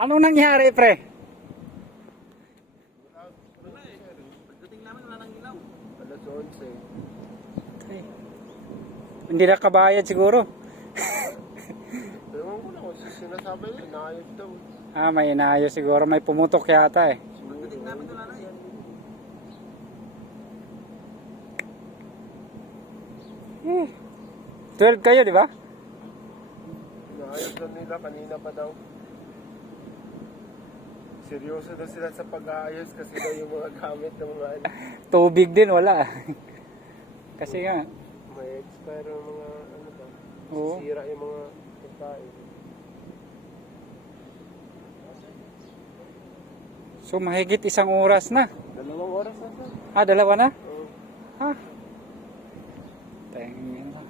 Anong nangyari, pre? Wala eh. Pagdating namin wala nang ilaw. Alas 11. Ay. Hindi na kabayad siguro. Ewan ko na kung sinasabi niya, inaayos daw. Ah, may inayos siguro. May pumutok yata eh. Pagdating namin wala na eh. 12 kayo, di ba? Inaayos daw nila, kanina pa daw. Seryoso daw sila sa pag-aayos kasi daw yung mga gamit ng mga ano. Tubig din, wala. Kasi nga, May expire yung mga ano ba. Oo. Sira yung mga pagkain. so mahigit 1 oras na. 2 oras na sir. Ah, 2 na? Oo. Ha? Tingin lang.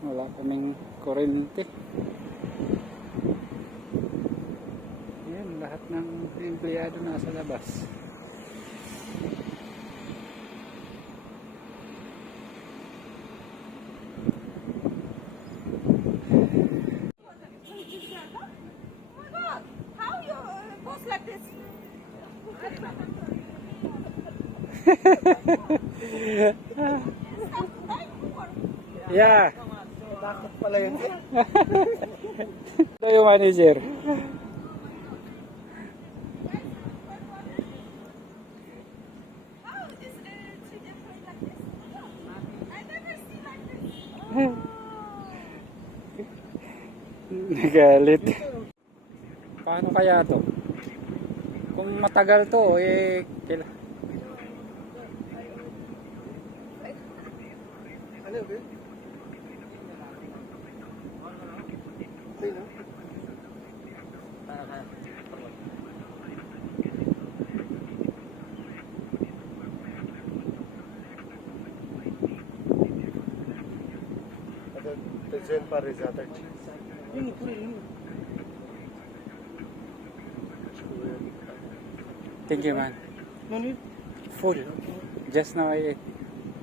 Wala kaming kuryente. Yan, lahat ng empleyado nasa labas. Oh my God! How you post like this? Yeah. Takot pala yun sir. Ito yung manager. How is treat employee like this? I never see like this. Nagalit. Paano kaya to? Kung matagal to, eh, Ano ba? Okay no? The Zen par is other. thank you man. No need. Full. Just now I ate.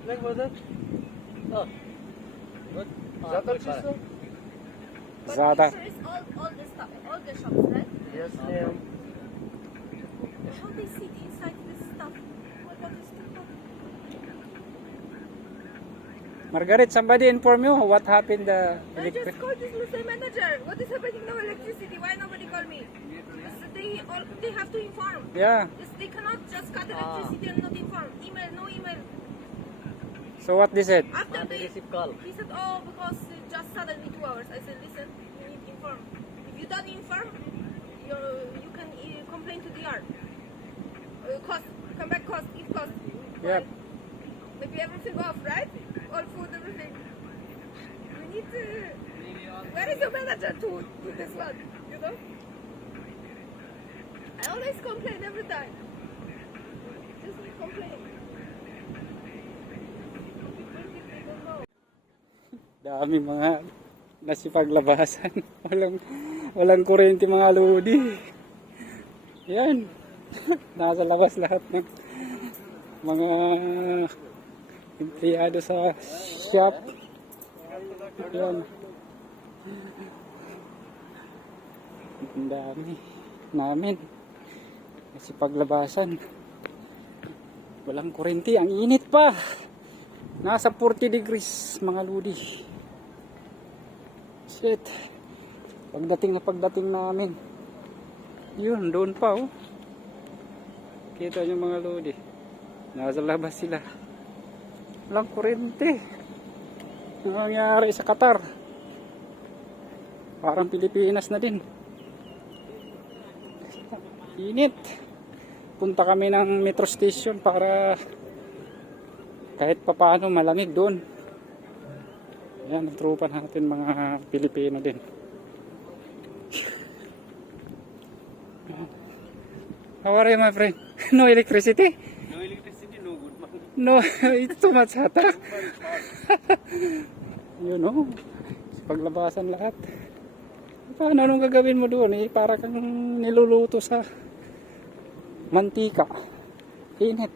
Like was that? Oh. Good. Zata cheese sir? But Zata. picture is all the stuff, all the shops, right? Yes ma'am. How they see inside this stuff? Oh my God, it's too hot. Margaret, somebody inform you what happened the I electric. just called this Mr. Manager. What is happening now? Electricity? Why nobody call me? They have to inform. Yeah. They cannot just cut electricity and not inform. Email, no email. So what they said? After they, Receive call. he said, oh, because just suddenly 2 hours. I said, listen, you need to inform. If you don't inform, you can complain to the yard. Cost, come back cost, if cost. Yep. Maybe everything off, right? All food, everything. We need to. Where is your manager to do this one? You know? I always complain every time. Just complain. People think they don't know. Dami mga nasipaglabasan. walang kuryente mga lodi. Yan. Nasa labas lahat ng mga empleyado sa shop. Yan. Ang dami namin. Nasipaglabasan. Walang kuryente. Ang init pa. Nasa 40 degrees mga lodi. Shit. Pagdating namin. Yun, doon pa oh. Kita yung mga lodi. Nasa labas sila. Walang kuryente. Ano nangyari sa Qatar? Parang Pilipinas na din. Init. Punta kami ng metro station para kahit papaano malamig doon. Yan, ang tropa natin mga Pilipino din. How are you my friend? No electricity? No electricity, no good man. No, it's too much hot. You know, paglabasan lahat. Paano anong gagawin mo doon? Eh, para kang niluluto sa mantika. Init.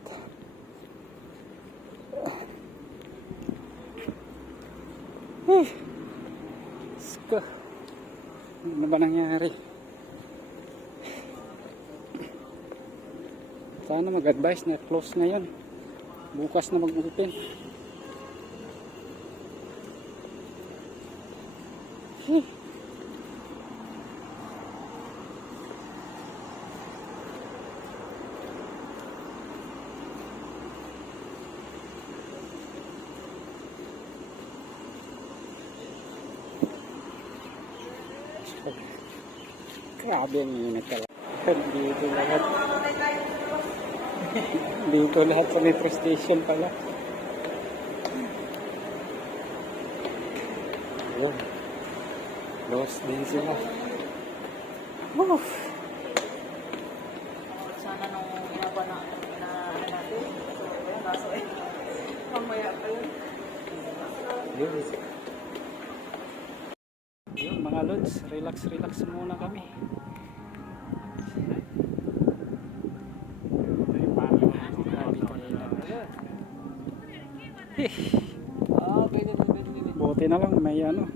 Ano ba nangyari? Sana mag-advise na close ngayon. Bukas na mag-open. Grabe ang init talaga. Dito lahat. Dito lahat sa metro station pala. Ayun. Close din sila. Oof. Sana nung ginagawa na natin. So, ayan, kaso eh. Mamaya pa yun. Yun. Yun mga lods, relax muna kami. Buti na lang may ano,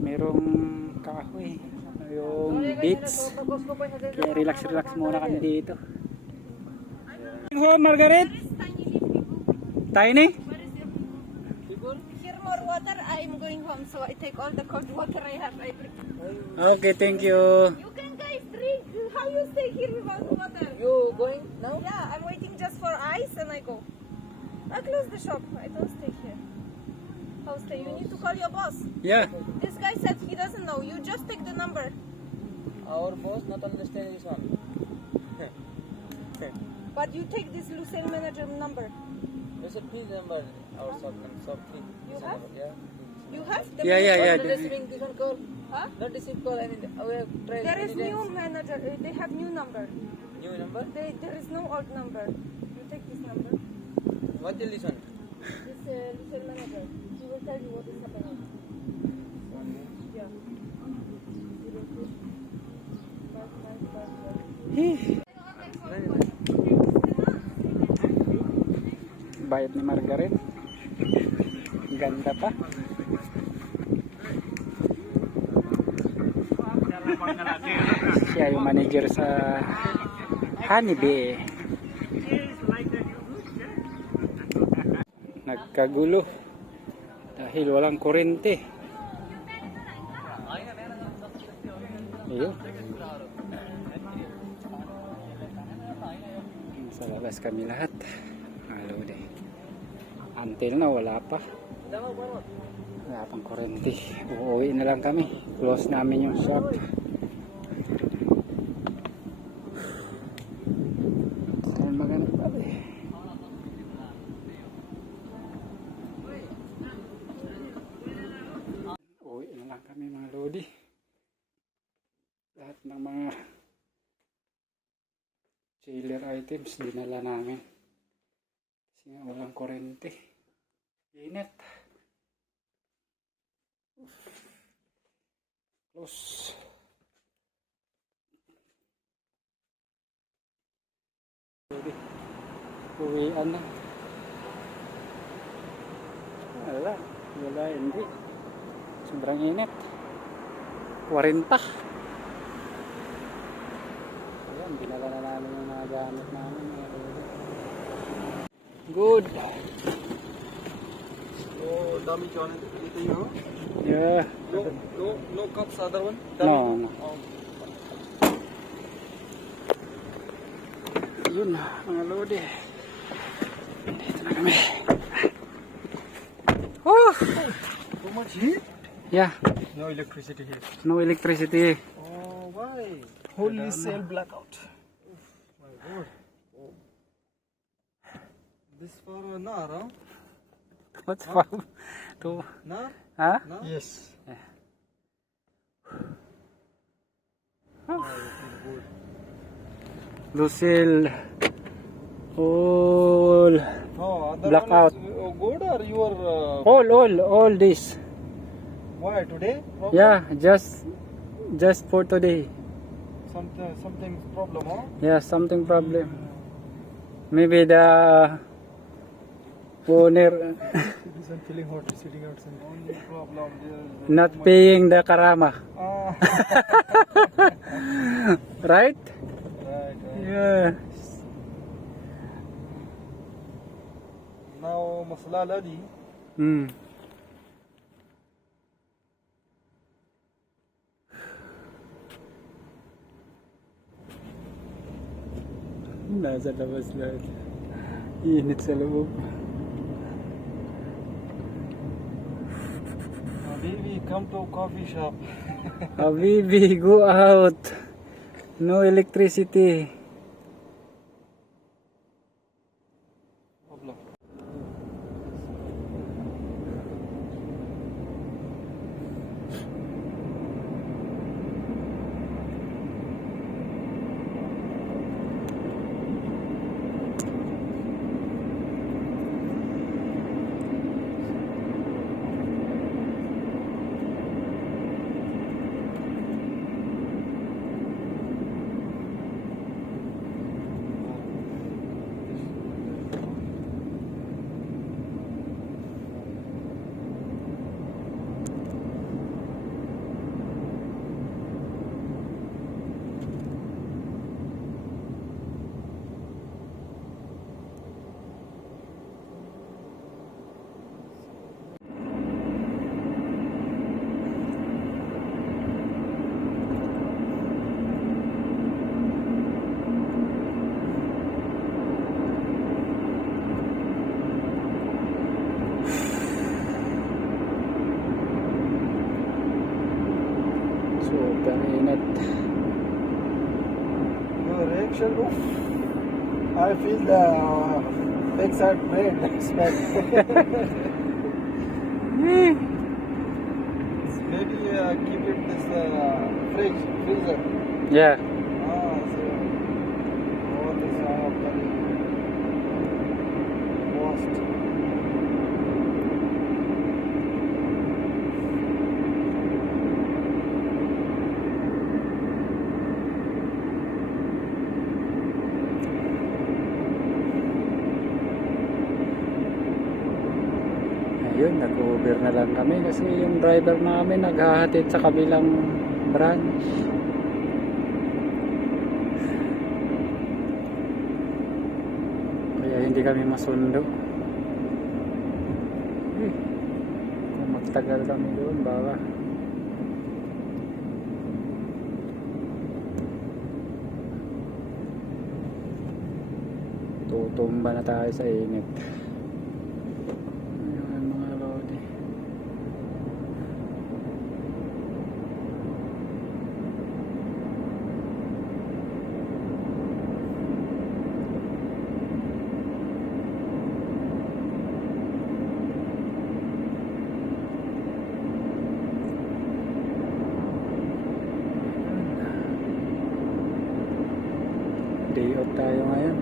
merong kahoy, yung beach. Kaya relax muna kami dito. Home, Margaret? Tiny? Here more water. I'm going home, so I take all the cold water I have. I bring. Okay, thank you. You can guys drink. How you stay here without water? You going now? Yeah, I'm waiting just for ice and I go. I close the shop. I don't stay here. How stay? You need to call your boss. Yeah. This guy said he doesn't know. You just take the number. Our boss not understand this one. But you take this Lucille manager number. There's a P number. Our shop fee. You have? Yeah. You have the Yeah. Not receiving this one call. Huh? Not receive call. We have tried There is many new times. manager. They have new number. New number. There is no old number. You take this number. What will this one? This Lucille manager. He will tell you what is happening. Yeah. 02 555. Bayad ni Margaret. Ganda pa. Siya yung manager sa Honeybee. Nagkagulo dahil walang kuryente. Ayun. Sa labas kami lahat. Halo din. Until na wala pa. Wala pang kuryente. Uuwi na lang kami. Close namin yung shop. Ayun, maganda pa eh. Uwi na lang kami mga lodi. Lahat ng mga chiller items dinala namin. Kasi nga walang kuryente. Init. Close. Uwian na. Wala, hindi. Sobrang init. 40. Ayan, dinala na namin yung mga gamit namin. Good. Oh, dami dyan dito yun. Yeah. No cups, other one? No. Yun, mga lodi. Dito na kami. Oh! Too much heat? Yeah, No electricity here. no electricity. Oh, why? Holy cell blackout. My God. Oh. This for Nar, huh? What's from? To, Nar? huh? Nar? Yes. Lucille. All. No, other Blackout. one is good or you are... All this. why, today? Problem? Yeah, just for today. Something problem, huh? Yeah, something problem. Maybe the owner Isn't feeling hot sitting outside. Only problem is not paying the karama. Ah. Right? Right. Yeah. Slala di. Hmm. Nasa labas lahat. Init sa loob. Baby, come to coffee shop. Habibi, go out. No electricity. Super init. Your reaction, oof. I feel the legs are red. Smell. Maybe keep it this freezer. Yeah. So all this washed. Ayun, nag-Uber na lang kami kasi yung driver namin naghahatid sa kabilang branch. Kaya hindi kami masundo. Kung magtagal kami doon, baka tutumba na tayo sa init. Ayun, mga lodi. Day off tayo ngayon.